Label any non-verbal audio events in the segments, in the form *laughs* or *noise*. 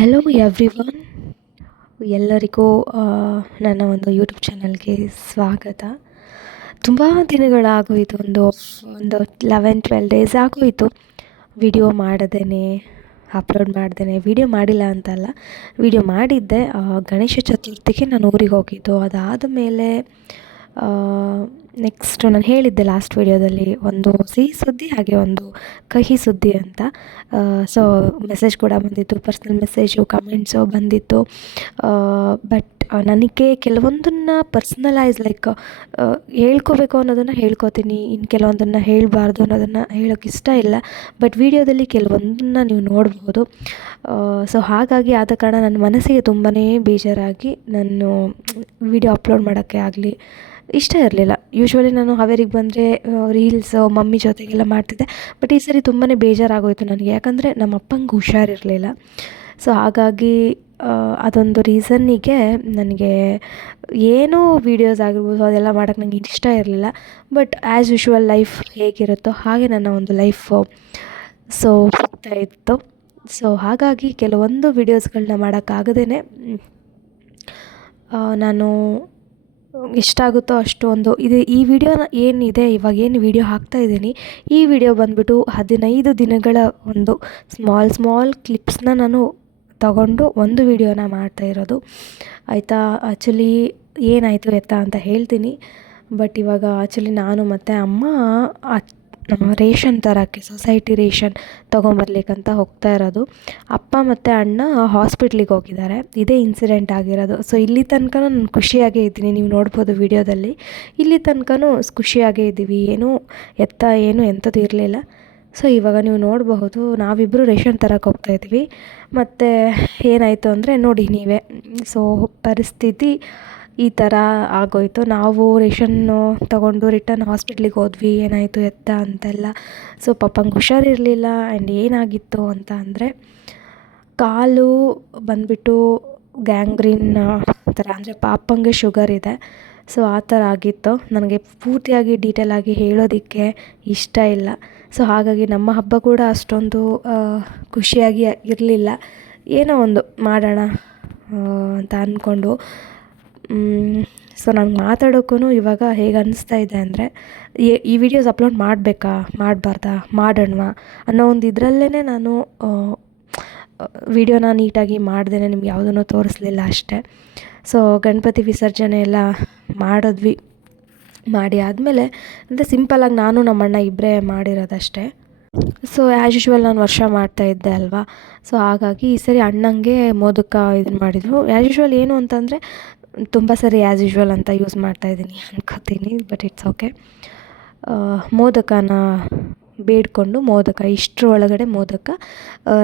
Hello every one ಎಲ್ಲರಿಗೂ ನನ್ನ ಒಂದು ಯೂಟ್ಯೂಬ್ ಚಾನಲ್ಗೆ ಸ್ವಾಗತ. ತುಂಬ ದಿನಗಳಾಗೋಯಿತು, ಒಂದು ಒಂದು ಲೆವೆನ್ ಟ್ವೆಲ್ ಡೇಸ್ ಆಗೋಯಿತು. ವಿಡಿಯೋ ಮಾಡದೇ ಅಪ್ಲೋಡ್ ಮಾಡ್ದೇ ವಿಡಿಯೋ ಮಾಡಿಲ್ಲ ಅಂತಲ್ಲ. ವಿಡಿಯೋ ಮಾಡಿದ್ದೆ ಗಣೇಶ ಚತುರ್ಥಿಗೆ ನಾನು ಊರಿಗೆ ಹೋಗಿದ್ದು. ಅದಾದ ಮೇಲೆ ನೆಕ್ಸ್ಟ್ ನಾನು ಹೇಳಿದ್ದೆ ಲಾಸ್ಟ್ ವಿಡಿಯೋದಲ್ಲಿ ಒಂದು ಸಿಹಿ ಸುದ್ದಿ ಹಾಗೆ ಒಂದು ಕಹಿ ಸುದ್ದಿ ಅಂತ. ಸೊ ಮೆಸೇಜ್ ಕೂಡ ಬಂದಿತ್ತು ಪರ್ಸ್ನಲ್ ಮೆಸೇಜು ಕಮೆಂಟ್ಸು ಬಂದಿತ್ತು. ಬಟ್ ನನಗೆ ಕೆಲವೊಂದನ್ನು ಪರ್ಸ್ನಲೈಸ್ ಲೈಕ್ ಹೇಳ್ಕೋಬೇಕು ಅನ್ನೋದನ್ನು ಹೇಳ್ಕೋತೀನಿ ಇನ್ನು ಕೆಲವೊಂದನ್ನು ಹೇಳಬಾರ್ದು ಅನ್ನೋದನ್ನು ಹೇಳೋಕ್ಕೆ ಇಷ್ಟ ಇಲ್ಲ. ಬಟ್ ವಿಡಿಯೋದಲ್ಲಿ ಕೆಲವೊಂದನ್ನು ನೀವು ನೋಡ್ಬೋದು. ಸೊ ಹಾಗಾಗಿ ಆದ ಕಾರಣ ನನ್ನ ಮನಸ್ಸಿಗೆ ತುಂಬಾ ಬೇಜಾರಾಗಿ ನಾನು ವಿಡಿಯೋ ಅಪ್ಲೋಡ್ ಮಾಡೋಕ್ಕೆ ಆಗಲಿ ಇಷ್ಟ ಇರಲಿಲ್ಲ. ಯೂಶ್ವಲಿ ನಾನು ಹಾವೇರಿಗೆ ಬಂದರೆ ರೀಲ್ಸು ಮಮ್ಮಿ ಜೊತೆಗೆಲ್ಲ ಮಾಡ್ತಿದ್ದೆ. ಬಟ್ ಈ ಸರಿ ತುಂಬಾ ಬೇಜಾರಾಗೋಯಿತು ನನಗೆ. ಯಾಕಂದರೆ ನಮ್ಮ ಅಪ್ಪಂಗೆ ಹುಷಾರಿರಲಿಲ್ಲ. ಸೊ ಹಾಗಾಗಿ ಅದೊಂದು ರೀಸನ್ನಿಗೆ ನನಗೆ ಏನೂ ವೀಡಿಯೋಸ್ ಆಗಿರ್ಬೋದು, ಅದೆಲ್ಲ ಮಾಡೋಕ್ಕೆ ನನಗೆ ಇಷ್ಟ ಇರಲಿಲ್ಲ. ಬಟ್ ಆ್ಯಸ್ ಯೂಶ್ವಲ್ ಲೈಫ್ ಹೇಗಿರುತ್ತೋ ಹಾಗೆ ನನ್ನ ಒಂದು ಲೈಫ್ ಸೊ ಹೋಗ್ತಾ ಇತ್ತು. ಸೊ ಹಾಗಾಗಿ ಕೆಲವೊಂದು ವೀಡಿಯೋಸ್ಗಳನ್ನ ಮಾಡೋಕ್ಕಾಗದೇ ನಾನು ಎಷ್ಟಾಗುತ್ತೋ ಅಷ್ಟು ಒಂದು ಇದು ಈ ವಿಡಿಯೋನ ಏನಿದೆ, ಇವಾಗ ಏನು ವಿಡಿಯೋ ಹಾಕ್ತಾ ಇದ್ದೀನಿ, ಈ ವಿಡಿಯೋ ಬಂದುಬಿಟ್ಟು ಹದಿನೈದು ದಿನಗಳ ಒಂದು ಸ್ಮಾಲ್ ಸ್ಮಾಲ್ ಕ್ಲಿಪ್ಸ್ನ ನಾನು ತಗೊಂಡು ಒಂದು ವಿಡಿಯೋನ ಮಾಡ್ತಾ ಇರೋದು. ಆಯಿತಾ? ಆ್ಯಕ್ಚುಲಿ ಏನಾಯಿತು ಎತ್ತ ಅಂತ ಹೇಳ್ತೀನಿ. ಬಟ್ ಇವಾಗ ಆ್ಯಕ್ಚುಲಿ ನಾನು ಮತ್ತು ಅಮ್ಮ ರೇಷನ್ ತರೋಕ್ಕೆ, ಸೊಸೈಟಿ ರೇಷನ್ ತೊಗೊಂಬರ್ಲಿಕ್ಕಂತ ಹೋಗ್ತಾ ಇರೋದು. ಅಪ್ಪ ಮತ್ತು ಅಣ್ಣ ಹಾಸ್ಪಿಟ್ಲಿಗೆ ಹೋಗಿದ್ದಾರೆ. ಇದೇ ಇನ್ಸಿಡೆಂಟ್ ಆಗಿರೋದು. ಸೊ ಇಲ್ಲಿ ತನಕ ನಾನು ಖುಷಿಯಾಗೇ ಇದ್ದೀನಿ. ನೀವು ನೋಡ್ಬೋದು ವಿಡಿಯೋದಲ್ಲಿ. ಇಲ್ಲಿ ತನಕನೂ ಖುಷಿಯಾಗೇ ಇದ್ದೀವಿ. ಏನೂ ಎತ್ತ, ಏನು ಎಂಥದ್ದು ಇರಲಿಲ್ಲ. ಸೊ ಇವಾಗ ನೀವು ನೋಡಬಹುದು ನಾವಿಬ್ಬರು ರೇಷನ್ ತರಕ್ಕೆ ಹೋಗ್ತಾ ಇದ್ದೀವಿ. ಮತ್ತು ಏನಾಯಿತು ಅಂದರೆ ನೋಡಿ ನೀವೇ. ಸೊ ಪರಿಸ್ಥಿತಿ ಈ ಥರ ಆಗೋಯಿತು. ನಾವು ರೇಷನ್ನು ತಗೊಂಡು ರಿಟರ್ನ್ ಹಾಸ್ಪಿಟ್ಲಿಗೆ ಹೋದ್ವಿ. ಏನಾಯಿತು ಎತ್ತ ಅಂತೆಲ್ಲ. ಸೊ, ಪಾಪಂಗೆ ಹುಷಾರಿರಲಿಲ್ಲ. ಆ್ಯಂಡ್ ಏನಾಗಿತ್ತು ಅಂತ ಅಂದರೆ, ಕಾಲು ಬಂದುಬಿಟ್ಟು ಗ್ಯಾಂಗ್ರೀನ್ ಥರ ಅಂದರೆ ಪಾಪಂಗೆ ಶುಗರ್ ಇದೆ. ಸೊ, ಆ ಥರ ಆಗಿತ್ತು. ನನಗೆ ಪೂರ್ತಿಯಾಗಿ ಡೀಟೇಲ್ ಆಗಿ ಹೇಳೋದಕ್ಕೆ ಇಷ್ಟ ಇಲ್ಲ. ಸೊ, ಹಾಗಾಗಿ ನಮ್ಮ ಹಬ್ಬ ಕೂಡ ಅಷ್ಟೊಂದು ಖುಷಿಯಾಗಿ ಇರಲಿಲ್ಲ. ಏನೋ ಒಂದು ಮಾಡೋಣ ಅಂತ ಅಂದ್ಕೊಂಡು ಸೊ ನಂಗೆ ಮಾತಾಡೋಕ್ಕೂ ಇವಾಗ ಹೇಗೆ ಅನಿಸ್ತಾ ಇದೆ ಅಂದರೆ, ಈ ವಿಡಿಯೋಸ್ ಅಪ್ಲೋಡ್ ಮಾಡಬೇಕಾ? ಮಾಡಬಾರ್ದಾ? ಮಾಡೋಣವಾ? ಅನ್ನೋ ಒಂದು ಇದರಲ್ಲೇ ನಾನು ವಿಡಿಯೋನ ನೀಟಾಗಿ ಮಾಡ್ದೇ ನಿಮ್ಗೆ ಯಾವುದನ್ನು ತೋರಿಸ್ಲಿಲ್ಲ ಅಷ್ಟೇ. ಸೊ ಗಣಪತಿ ವಿಸರ್ಜನೆ ಎಲ್ಲ ಮಾಡಿದ್ವಿ. ಮಾಡಿ ಆದಮೇಲೆ, ಅಂದರೆ ಸಿಂಪಲಾಗಿ ನಾನು ನಮ್ಮ ಅಣ್ಣ ಇಬ್ಬರೇ ಮಾಡಿರೋದಷ್ಟೇ. ಸೊ ಆ್ಯಸ್ ಯೂಶ್ವಲ್ ನಾನು ವರ್ಷ ಮಾಡ್ತಾ ಇದ್ದೆ ಅಲ್ವಾ? ಸೊ ಹಾಗಾಗಿ ಈ ಸರಿ ಅಣ್ಣಂಗೆ ಮೋದಕ ಇದನ್ನು ಮಾಡಿದ್ರು ಆ್ಯಸ್ ಯೂಶ್ವಲ್ ಏನು ಅಂತಂದರೆ ತುಂಬ ಸರಿ ಆ್ಯಸ್ ಯೂಶ್ವಲ್ ಅಂತ ಯೂಸ್ ಮಾಡ್ತಾಯಿದ್ದೀನಿ ಅನ್ಕೋತೀನಿ ಬಟ್ ಇಟ್ಸ್ ಓಕೆ ಮೋದಕನ ಬೇಡಿಕೊಂಡು ಮೋದಕ ಇಷ್ಟರ ಒಳಗಡೆ ಮೋದಕ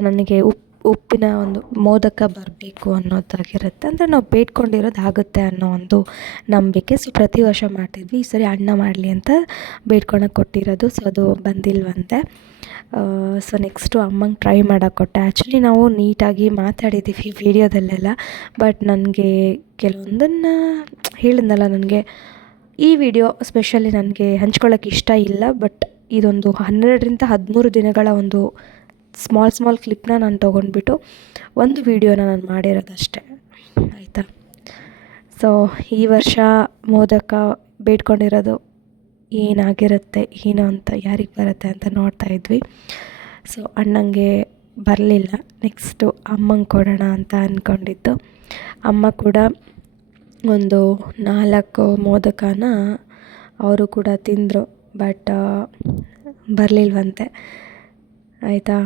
ನನಗೆ ಉಪ್ಪು ಉಪ್ಪಿನ ಒಂದು ಮೋದಕ ಬರಬೇಕು ಅನ್ನೋದಾಗಿರುತ್ತೆ ಅಂದರೆ ನಾವು ಬೇಡ್ಕೊಂಡಿರೋದು ಆಗುತ್ತೆ ಅನ್ನೋ ಒಂದು ನಂಬಿಕೆ ಸೊ ಪ್ರತಿ ವರ್ಷ ಮಾಡ್ತಿದ್ವಿ. ಈ ಸರಿ ಅಣ್ಣ ಮಾಡಲಿ ಅಂತ ಬೇಡ್ಕೊಳಕ್ಕೆ ಕೊಟ್ಟಿರೋದು, ಸೊ ಅದು ಬಂದಿಲ್ವಂತೆ. ಸೊ ನೆಕ್ಸ್ಟು ಅಮ್ಮಂಗೆ ಟ್ರೈ ಮಾಡೋಕೆ ಕೊಟ್ಟೆ. ಆ್ಯಕ್ಚುಲಿ ನಾವು ನೀಟಾಗಿ ಮಾತಾಡಿದ್ದೀವಿ ವೀಡಿಯೋದಲ್ಲೆಲ್ಲ ಬಟ್ ನನಗೆ ಕೆಲವೊಂದನ್ನು ಹೇಳಿದ್ನಲ್ಲ, ನನಗೆ ಈ ವಿಡಿಯೋ ಸ್ಪೆಷಲಿ ನನಗೆ ಹಂಚ್ಕೊಳ್ಳೋಕೆ ಇಷ್ಟ ಇಲ್ಲ ಬಟ್ ಇದೊಂದು ಹನ್ನೆರಡರಿಂದ ಹದಿಮೂರು ದಿನಗಳ ಒಂದು ಸ್ಮಾಲ್ ಸ್ಮಾಲ್ ಕ್ಲಿಪ್ನ ನಾನು ತೊಗೊಂಡ್ಬಿಟ್ಟು ಒಂದು ವೀಡಿಯೋನ ನಾನು ಮಾಡಿರೋದಷ್ಟೇ. ಆಯಿತಾ? ಸೊ ಈ ವರ್ಷ ಮೋದಕ ಬೇಡ್ಕೊಂಡಿರೋದು ಏನಾಗಿರುತ್ತೆ, ಏನು ಅಂತ ಯಾರಿಗೆ ಬರುತ್ತೆ ಅಂತ ನೋಡ್ತಾ ಇದ್ವಿ. ಸೊ ಅಣ್ಣಂಗೆ ಬರಲಿಲ್ಲ. ನೆಕ್ಸ್ಟು ಅಮ್ಮಂಗೆ ಕೊಡೋಣ ಅಂತ ಅಂದ್ಕೊಂಡಿದ್ದು ಅಮ್ಮ ಕೂಡ ಒಂದು ನಾಲ್ಕು ಮೋದಕನ ಅವರು ಕೂಡ ತಿಂದರು ಬಟ್ ಬರಲಿಲ್ವಂತೆ. ಆಯಿತಾ?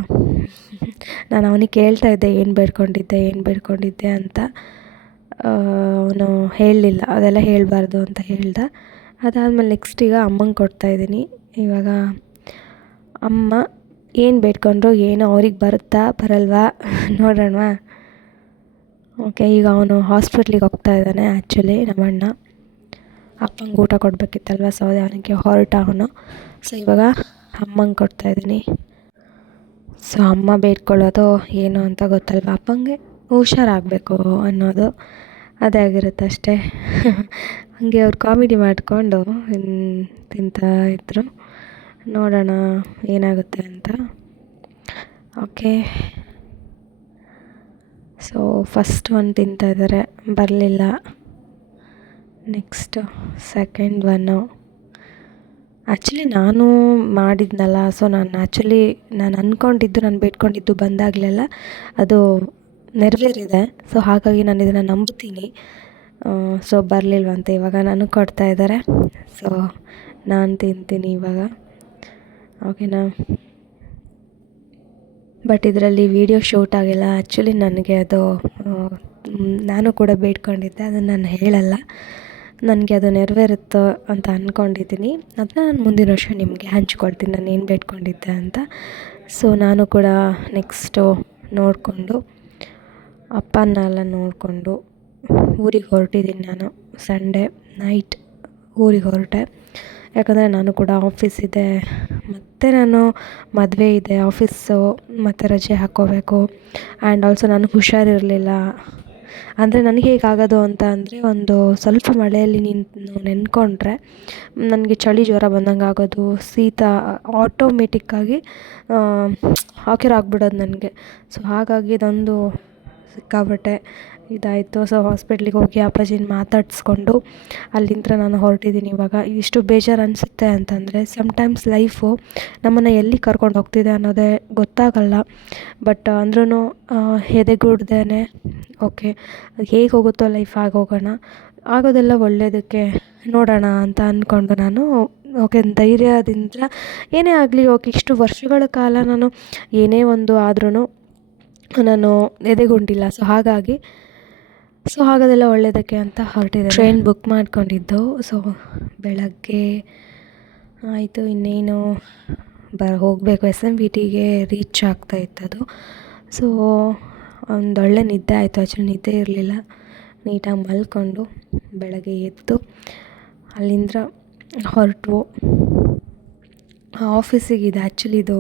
ನಾನು ಅವನಿಗೆ ಕೇಳ್ತಾ ಇದ್ದೆ, ಏನು ಬೇಡ್ಕೊಂಡಿದ್ದೆ ಏನು ಬೇಡ್ಕೊಂಡಿದ್ದೆ ಅಂತ. ಅವನು ಹೇಳಲಿಲ್ಲ. ಅದೆಲ್ಲ ಹೇಳಬಾರ್ದು ಅಂತ ಹೇಳ್ದ. ಅದಾದಮೇಲೆ ನೆಕ್ಸ್ಟ್ ಈಗ ಅಮ್ಮಂಗೆ ಕೊಡ್ತಾಯಿದ್ದೀನಿ ಇವಾಗ ಅಮ್ಮ ಏನು ಬೇಡ್ಕೊಂಡ್ರು ಏನು ಅವ್ರಿಗೆ ಬರುತ್ತಾ, ಬರಲ್ವಾ? *laughs* ನೋಡೋಣ ಓಕೆ ಈಗ ಅವನು ಹಾಸ್ಪಿಟ್ಲಿಗೆ ಹೋಗ್ತಾ ಇದ್ದಾನೆ ಆ್ಯಕ್ಚುಲಿ ನಮ್ಮಣ್ಣ. ಅಪ್ಪಂಗೆ ಊಟ ಕೊಡಬೇಕಿತ್ತಲ್ವ ಸೊ ಅದೇ ಅವನಿಗೆ ಹೊರಟ ಅವನು. ಸೊ ಇವಾಗ ಅಮ್ಮಂಗೆ ಕೊಡ್ತಾಯಿದ್ದೀನಿ ಸೊ ಅಮ್ಮ ಬೇಡ್ಕೊಳ್ಳೋದು ಏನು ಅಂತ ಗೊತ್ತಲ್ವ ಅಪ್ಪಂಗೆ? ಹುಷಾರಾಗಬೇಕು ಅನ್ನೋದು. ಅದೇ ಆಗಿರುತ್ತೆ ಅಷ್ಟೇ. *laughs* ಹಾಗೆ ಅವ್ರು ಕಾಮಿಡಿ ಮಾಡಿಕೊಂಡು ತಿಂತಾ ಇದ್ದರು ನೋಡೋಣ ಏನಾಗುತ್ತೆ ಅಂತ. ಓಕೆ. ಸೊ ಫಸ್ಟ್ ಒನ್ ತಿಂತಾ ಇದ್ದಾರೆ ಬರಲಿಲ್ಲ. ನೆಕ್ಸ್ಟ್ ಸೆಕೆಂಡ್ ಒನ್ನು ಆ್ಯಕ್ಚುಲಿ ನಾನು ಮಾಡಿದ್ನಲ್ಲ ಸೊ ನಾನು ಆ್ಯಕ್ಚುಲಿ ನಾನು ಅಂದ್ಕೊಂಡಿದ್ದು ನಾನು ಬೇಡ್ಕೊಂಡಿದ್ದು ಬಂದಾಗಲೆಲ್ಲ ಅದು ನೆರವೇರಿದೆ. ಸೊ ಹಾಗಾಗಿ ನಾನು ಇದನ್ನು ನಂಬ್ತೀನಿ. ಸೊ ಬರಲಿಲ್ವಂತೆ, ಇವಾಗ ನನಗೆ ಕೊಡ್ತಾ ಇದ್ದಾರೆ. ಸೊ ನಾನು ತಿಂತೀನಿ ಇವಾಗ. ಓಕೆನಾ ಬಟ್ ಇದರಲ್ಲಿ ವೀಡಿಯೋ ಶೂಟ್ ಆಗಿಲ್ಲ. ಆ್ಯಕ್ಚುಲಿ ನನಗೆ ಅದು ನಾನು ಕೂಡ ಬೇಡ್ಕೊಂಡಿದ್ದೆ, ಅದನ್ನು ನಾನು ಹೇಳಲ್ಲ. ನನಗೆ ಅದು ನೆರವೇರುತ್ತೋ ಅಂತ ಅಂದ್ಕೊಂಡಿದ್ದೀನಿ ಅದನ್ನ ನಾನು ಮುಂದಿನ ವರ್ಷ ನಿಮಗೆ ಹಂಚ್ಕೊಳ್ತೀನಿ ನಾನು ಏನು ಬೇಡ್ಕೊಂಡಿದ್ದೆ ಅಂತ. ಸೊ ನಾನು ಕೂಡ ನೆಕ್ಸ್ಟು ನೋಡಿಕೊಂಡು ಅಪ್ಪನ್ನೆಲ್ಲ ನೋಡಿಕೊಂಡು ಊರಿಗೆ ಹೊರಟಿದ್ದೀನಿ ನಾನು. ಸಂಡೇ ನೈಟ್ ಊರಿಗೆ ಹೊರಟೆ. ಯಾಕಂದರೆ ನಾನು ಕೂಡ ಆಫೀಸ್ ಇದೆ. ಮತ್ತು ನಾನು ಮದುವೆ ಇದೆ ಆಫೀಸು ಮತ್ತು ರಜೆ ಹಾಕ್ಕೋಬೇಕು. ಆ್ಯಂಡ್ ಆಲ್ಸೋ ನನಗೆ ಹುಷಾರಿರಲಿಲ್ಲ. ಅಂದರೆ ನನಗೆ ಹೇಗಾಗೋದು ಅಂತ ಅಂದರೆ ಒಂದು ಸ್ವಲ್ಪ ಮಳೆಯಲ್ಲಿ ನಿಂತು ನೆನ್ಕೊಂಡ್ರೆ ನನಗೆ ಚಳಿ ಜ್ವರ ಬಂದಂಗೆ ಆಗೋದು ಶೀತ ಆಟೋಮೆಟಿಕ್ಕಾಗಿ ಹಾಕಿರೋ ಆಗ್ಬಿಡೋದು ನನಗೆ. ಸೊ ಹಾಗಾಗಿ ಇದೊಂದು ಸಿಕ್ಕಾಪಟ್ಟೆ ಇದಾಯಿತು. ಸೊ ಹಾಸ್ಪಿಟ್ಲಿಗೆ ಹೋಗಿ ಅಪ್ಪಾಜಿನ ಮಾತಾಡಿಸ್ಕೊಂಡು ಅಲ್ಲಿಂದ ನಾನು ಹೊರಟಿದ್ದೀನಿ ಇವಾಗ. ಇಷ್ಟು ಬೇಜಾರು ಅನಿಸುತ್ತೆ ಅಂತಂದರೆ ಸಮ್ಟೈಮ್ಸ್ ಲೈಫು ನಮ್ಮನ್ನು ಎಲ್ಲಿ ಕರ್ಕೊಂಡು ಹೋಗ್ತಿದೆ ಅನ್ನೋದೇ ಗೊತ್ತಾಗಲ್ಲ. ಬಟ್ ಅಂದ್ರೂ ಎದೆಗೂಡ್ದೇ ಓಕೆ ಹೇಗೆ ಹೋಗುತ್ತೋ ಲೈಫ್ ಆಗಿ ಹೋಗೋಣ. ಆಗೋದೆಲ್ಲ ಒಳ್ಳೆಯದಕ್ಕೆ ನೋಡೋಣ ಅಂತ ಅಂದ್ಕೊಂಡು ನಾನು ಓಕೆ ಧೈರ್ಯದಿಂದ ಏನೇ ಆಗಲಿ ಓಕೆ ಇಷ್ಟು ವರ್ಷಗಳ ಕಾಲ ನಾನು ಏನೇ ಒಂದು ಆದ್ರೂ ನಾನು ಎದೆಗುಂದಿಲ್ಲ ಸೊ ಹಾಗಾಗಿ ಸೊ ಆಗೋದೆಲ್ಲ ಒಳ್ಳೆಯದಕ್ಕೆ ಅಂತ ಹೊರಟಿದೆ ಟ್ರೈನ್ ಬುಕ್ ಮಾಡಿಕೊಂಡಿದ್ದು ಸೊ ಬೆಳಗ್ಗೆ ಆಯಿತು ಇನ್ನೇನು ಬ ಹೋಗಬೇಕು. ಎಸ್ ಎಂ ಬಿ ಟಿಗೆ ರೀಚ್ ಆಗ್ತಾ ಇತ್ತದು ಸೊ ಒಂದೊಳ್ಳೆ ನಿದ್ದೆ ಆಯಿತು. ಆ್ಯಕ್ಚುಲಿ ನಿದ್ದೆ ಇರಲಿಲ್ಲ. ನೀಟಾಗಿ ಮಲ್ಕೊಂಡು ಬೆಳಗ್ಗೆ ಎದ್ದು ಅಲ್ಲಿಂದ ಹೊರಟು ಆಫೀಸಿಗೆ ಇದು ಆ್ಯಕ್ಚುಲಿ ಇದು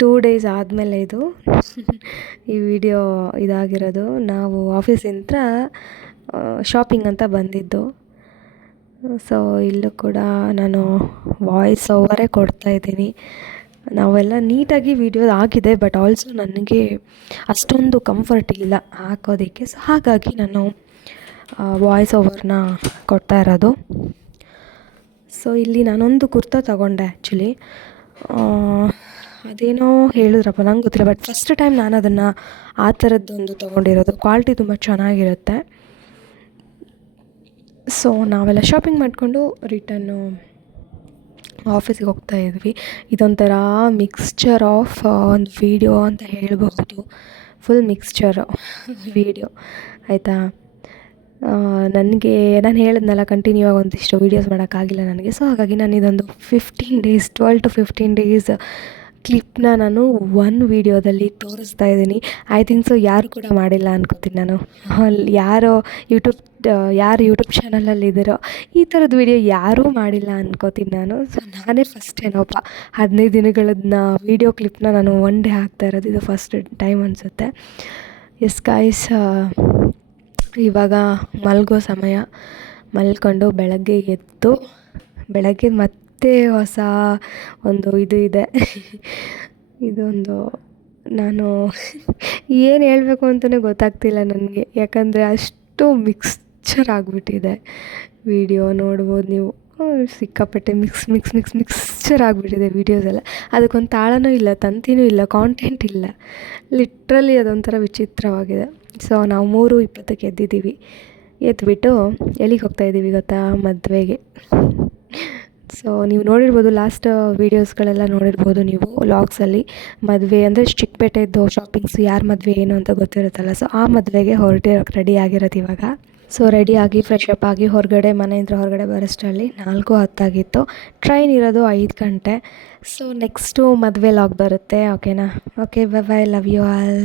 ಟೂ ಡೇಸ್ ಆದಮೇಲೆ ಇದು ಈ ವಿಡಿಯೋ ಇದಾಗಿರೋದು. ನಾವು ಆಫೀಸಿಂದ ಶಾಪಿಂಗ್ ಅಂತ ಬಂದಿದ್ದು. ಸೊ ಇಲ್ಲೂ ಕೂಡ ನಾನು ವಾಯ್ಸ್ ಓವರೇ ಕೊಡ್ತಾಯಿದ್ದೀನಿ ನಾವೆಲ್ಲ ನೀಟಾಗಿ ವಿಡಿಯೋ ಆಗಿದೆ ಬಟ್ ಆಲ್ಸೋ ನನಗೆ ಅಷ್ಟೊಂದು ಕಂಫರ್ಟ್ ಇಲ್ಲ ಹಾಕೋದಕ್ಕೆ. ಸೊ ಹಾಗಾಗಿ ನಾನು ವಾಯ್ಸ್ ಓವರ್ನ ಕೊಡ್ತಾ ಇರೋದು. ಸೊ ಇಲ್ಲಿ ನಾನೊಂದು ಕುರ್ತಾ ತಗೊಂಡೆ ಆ್ಯಕ್ಚುಲಿ ಅದೇನೋ ಹೇಳಿದ್ರಪ್ಪ, ನಂಗೆ ಗೊತ್ತಿಲ್ಲ ಬಟ್ ಫಸ್ಟ್ ಟೈಮ್ ನಾನು ಅದನ್ನು ಆ ಥರದ್ದೊಂದು ತೊಗೊಂಡಿರೋದು. ಕ್ವಾಲಿಟಿ ತುಂಬ ಚೆನ್ನಾಗಿರುತ್ತೆ. ಸೊ ನಾವೆಲ್ಲ ಶಾಪಿಂಗ್ ಮಾಡಿಕೊಂಡು ರಿಟನ್ನು ಆಫೀಸಿಗೆ ಹೋಗ್ತಾ ಇದ್ವಿ. ಇದೊಂಥರ ಮಿಕ್ಸ್ಚರ್ ಆಫ್ ಒಂದು ವೀಡಿಯೋ ಅಂತ ಹೇಳ್ಬೋದು ಫುಲ್ ಮಿಕ್ಸ್ಚರ್ ವೀಡಿಯೋ ಆಯಿತಾ? ನನಗೆ, ನಾನು ಹೇಳಿದ್ನಲ್ಲ ಕಂಟಿನ್ಯೂ ಆಗಿ ಒಂದಿಷ್ಟು ವೀಡಿಯೋಸ್ ಮಾಡೋಕ್ಕಾಗಿಲ್ಲ ನನಗೆ. ಸೊ ಹಾಗಾಗಿ ನಾನು ಇದೊಂದು fifteen days twelve to fifteen days ಕ್ಲಿಪ್ನ ನಾನು ಒನ್ ವೀಡಿಯೋದಲ್ಲಿ ತೋರಿಸ್ತಾ ಇದ್ದೀನಿ. ಐ ಥಿಂಕ್ ಸೊ ಯಾರು ಕೂಡ ಮಾಡಿಲ್ಲ ಅನ್ಕೋತೀನಿ ನಾನು. ಅಲ್ಲಿ ಯಾರೋ ಯೂಟ್ಯೂಬ್ ಯಾರು ಯೂಟ್ಯೂಬ್ ಚಾನಲಲ್ಲಿ ಇದ್ದೀರೋ ಈ ಥರದ ವೀಡಿಯೋ ಯಾರೂ ಮಾಡಿಲ್ಲ ಅನ್ಕೋತೀನಿ ನಾನು. ಸೊ ನಾನೇ ಫಸ್ಟ್ ಏನೋಪ್ಪ ಹದಿನೈದು ದಿನಗಳನ್ನ ವೀಡಿಯೋ ಕ್ಲಿಪ್ನ ನಾನು ಒನ್ ಡೇ ಹಾಕ್ತಾ ಇರೋದು. ಇದು ಫಸ್ಟ್ ಟೈಮ್ ಅನಿಸುತ್ತೆ. ಎಸ್ ಗಾಯ್ಸ್ ಇವಾಗ ಮಲಗೋ ಸಮಯ. ಮಲ್ಕೊಂಡು ಬೆಳಗ್ಗೆ ಎದ್ದು, ಬೆಳಗ್ಗೆ ಮತ್ತೆ ಹೊಸ ಒಂದು ಇದು ಇದೆ. ಇದೊಂದು ನಾನು ಏನು ಹೇಳಬೇಕು ಅಂತಲೇ ಗೊತ್ತಾಗ್ತಿಲ್ಲ ನನಗೆ. ಯಾಕಂದರೆ ಅಷ್ಟು ಮಿಕ್ಸ್ಚರ್ ಆಗಿಬಿಟ್ಟಿದೆ. ವಿಡಿಯೋ ನೋಡ್ಬೋದು ನೀವು. ಸಿಕ್ಕಾಪಟ್ಟೆ ಮಿಕ್ಸ್ ಮಿಕ್ಸ್ ಮಿಕ್ಸ್ ಮಿಕ್ಸ್ಚರ್ ಆಗಿಬಿಟ್ಟಿದೆ ವೀಡಿಯೋಸ್ ಎಲ್ಲ. ಅದಕ್ಕೊಂದು ತಾಳನೂ ಇಲ್ಲ, ತಂತಿನೂ ಇಲ್ಲ ಕಾಂಟೆಂಟ್ ಇಲ್ಲ. ಲಿಟ್ರಲಿ ಅದೊಂಥರ ವಿಚಿತ್ರವಾಗಿದೆ. ಸೊ ನಾವು ಮೂರು ಇಪ್ಪತ್ತಕ್ಕೆ ಎದ್ದಿದ್ದೀವಿ. ಎದ್ದುಬಿಟ್ಟು ಎಲ್ಲಿಗೆ ಹೋಗ್ತಾಯಿದ್ದೀವಿ ಗೊತ್ತಾ? ಮದುವೆಗೆ. ಸೊ ನೀವು ನೋಡಿರ್ಬೋದು ಲಾಸ್ಟ್ ವೀಡಿಯೋಸ್ಗಳೆಲ್ಲ ನೋಡಿರ್ಬೋದು ನೀವು ವ್ಲಾಗ್ಸಲ್ಲಿ ಮದುವೆ ಅಂದರೆ ಚಿಕ್ಕಪೇಟೆದ್ದು ಶಾಪಿಂಗ್ಸು ಯಾರ ಮದುವೆ ಏನು ಅಂತ ಗೊತ್ತಿರುತ್ತಲ್ಲ. ಸೊ ಆ ಮದುವೆಗೆ ಹೊರಟಿರೋಕೆ ರೆಡಿ ಆಗಿರೋದು ಇವಾಗ. ಸೊ ರೆಡಿಯಾಗಿ ಫ್ರೆಶ್ ಅಪ್ ಆಗಿ ಹೊರಗಡೆ, ಮನೆಯಿಂದ ಹೊರಗಡೆ ಬರೋಷ್ಟರಲ್ಲಿ ನಾಲ್ಕು ಹತ್ತಾಗಿತ್ತು. ಟ್ರೈನ್ ಇರೋದು ಐದು ಗಂಟೆ. ಸೊ ನೆಕ್ಸ್ಟು ಮದುವೆ ಲಾಗ್ ಬರುತ್ತೆ ಓಕೆನಾ okay bye bye love you all